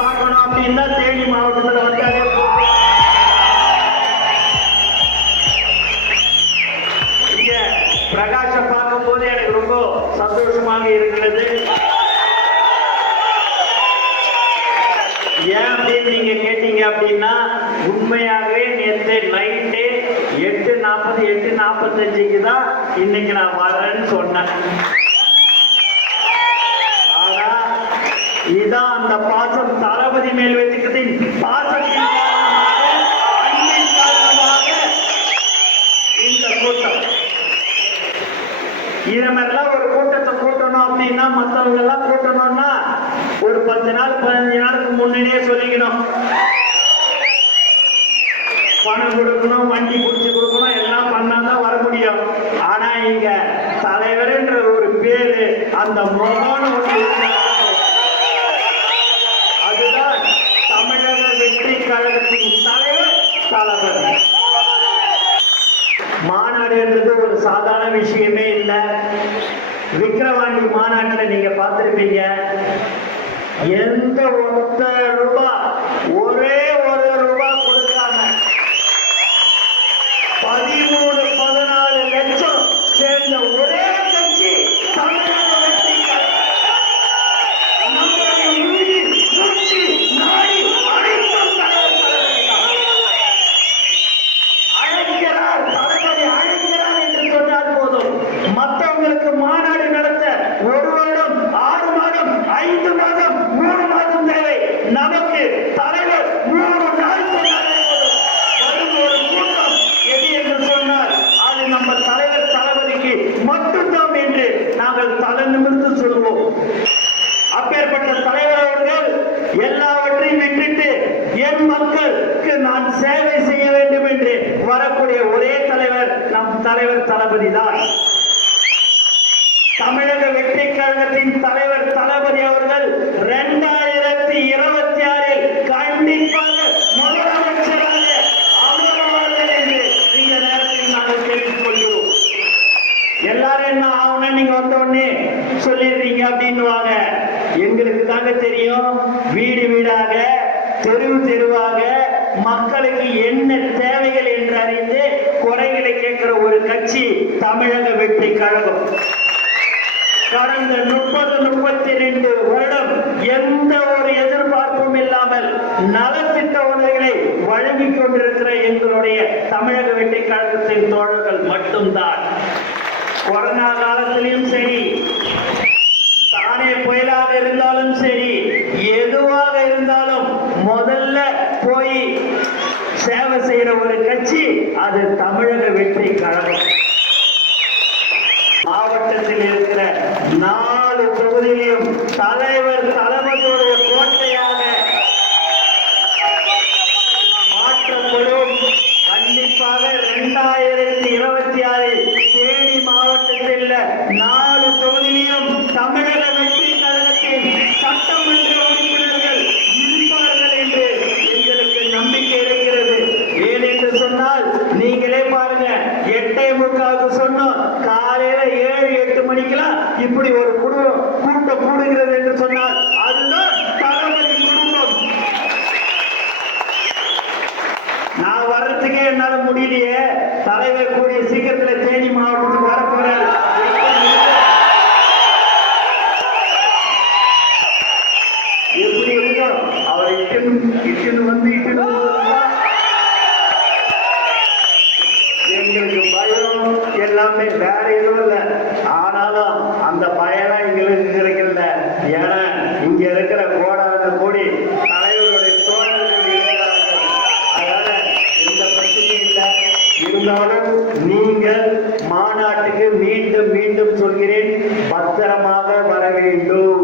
பார்க்கணும் அப்படின்னா தேனி மாவட்டத்தில் வந்தாலே இங்க பிரகாஷ பார்க்கும் போது எனக்கு ரொம்ப சந்தோஷமாக இருக்கிறது. ஏன் அப்படின்னு நீங்க கேட்டீங்க அப்படின்னா உண்மையாகவே நேற்று நைட்டு 8:40 8:45க்கு தான் இன்னைக்கு நான் வரேன்னு சொன்னேன். ஆனா இதான் அந்த பாசம் தளபதி மேல் வச்சுக்கிறதின் பாசத்தின் காரணமாக இந்த கூட்டம். இத மாதிரிலாம் ஒரு கூட்டத்தை கூட்டணும் அப்படின்னா மற்றவங்க எல்லாம் கூட்டணும்னா ஒரு 10 நாள் 15 நாளுக்கு முன்னாடியே சொல்லிக்கணும். பணம் கொடுக்கணும், வண்டி குடிச்சு கொடுக்கணும், எல்லாம் பண்ணாதான் வர முடியும். ஆனா இங்க தலைவர் என்ற ஒரு பேரு அந்த முகம்னு அதுதான் தமிழக வெற்றி கழகத்தின் தலைவர் தளபதி. மாநாடு என்றது ஒரு சாதாரண விஷயமே இல்லை. விக்கிரவாண்டி மாநாட்டில் நீங்க பார்த்திருப்பீங்க. எந்த ஒத்த ரூபாய் ஒரே ஒரு ரூபாய் கொடுக்காம 13-14 லட்சம் சேர்ந்த ஒரே கட்சி தமிழக வெற்றி கழகம். அழைக்கிறார் தளபதி அழைக்கிறார் என்று சொன்னால் போதும். மற்றவங்களுக்கு மாநாடு நடத்த 1 வருடம் 6 மாதம் 5 மாதம் 3 மாதம் தேவை. நமக்கு தலைவர் 3 நாள் சொன்னாலே போதும். வரும் ஒரு கூட்டம் எது என்று சொன்னால் அது நம்ம தலைவர் தளபதிக்கு மட்டும்தான் என்று நாங்கள் தலை நிமிர்ந்து சொல்வோம். அப்பேற்பட்ட தலைவர் அவர்கள் எல்லாவற்றையும் விட்டுட்டு என் மக்களுக்கு நான் சேவை செய்ய வேண்டும் என்று வரக்கூடிய ஒரே தலைவர் நம் தலைவர் தளபதி தான். தமிழக வெற்றி கழகத்தின் தலைவர் தளபதி அவர்கள் 2026 கண்டிப்பாக முதலமைச்சராக அமர்வார்கள் என்று இந்த நேரத்தில் நாங்கள் கேட்டுக் கொள்கிறோம். எல்லாரும் என்ன ஆகணும் நீங்க வந்த உடனே சொல்லிடுறீங்க அப்படின்னு எங்களுக்கு தாங்க தெரியும். வீடு வீடாக தெருவு தெருவாக மக்களுக்கு என்ன தேவைகள் என்று அறிந்து குறைகளை கேட்கிற ஒரு கட்சி தமிழக வெற்றி கழகம். கடந்த 30-32 வருடம் எந்த ஒரு எதிர்பார்ப்பும் இல்லாமல் நலத்திட்ட உதவிகளை வழங்கிக் கொண்டிருக்கிற எங்களுடைய தமிழக வெற்றி கழகத்தின் தோழர்கள் மட்டும்தான். கொரோனா காலத்திலும் சரி, தானே புயலாக இருந்தாலும் சரி, எதுவாக இருந்தாலும் முதல்ல போய் சேவை செய்யற ஒரு கட்சி அது தமிழக வெற்றி கழகம். மாவட்டத்தில் இருக்கிற 4 தொகுதியிலும் தலைவர் தளபதியுடைய கோட்டையாக மாற்றப்படும். கண்டிப்பாக 2026 தேனி மாவட்டத்தில் 4 தொகுதியிலும் தமிழக வெற்றி கழகத்தின் சட்டமன்ற உறுப்பினர்கள் இருப்பார்கள் என்று எங்களுக்கு நம்பிக்கை இருக்கிறது. ஏனென்று சொன்னால் நீங்களே பாருங்க, 8:45 சொன்னோம், காலையில 7-8 மணிக்கெல்லாம் இப்படி ஒரு கூட்டம் கூடுகிறது என்று சொன்னால் அதுதான் தளபதி குடும்பம். நான் வர்றதுக்கே என்னால முடியலையே. தலைவர் கூடிய சீக்கிரத்தில் தேனி மாவட்டத்துக்கு வரப்போறாரு. எப்படி இருக்கும் அவர் இட்டுன்னு வந்து எங்களுக்கு பயம் எல்லாமே வேற எதுவும் இல்லை. ஆனாலும் அந்த பயம் எங்களுக்கு கிடைக்கல. ஏன்னா இங்க இருக்கிற கோடி தலைவருடைய தோழர்கள் இருக்கிறார்கள். அதனால எந்த பிரச்சனையும் இல்லை. இருந்தாலும் நீங்கள் மாநாட்டுக்கு மீண்டும் மீண்டும் சொல்கிறேன், பத்திரமாக வர வேண்டும்.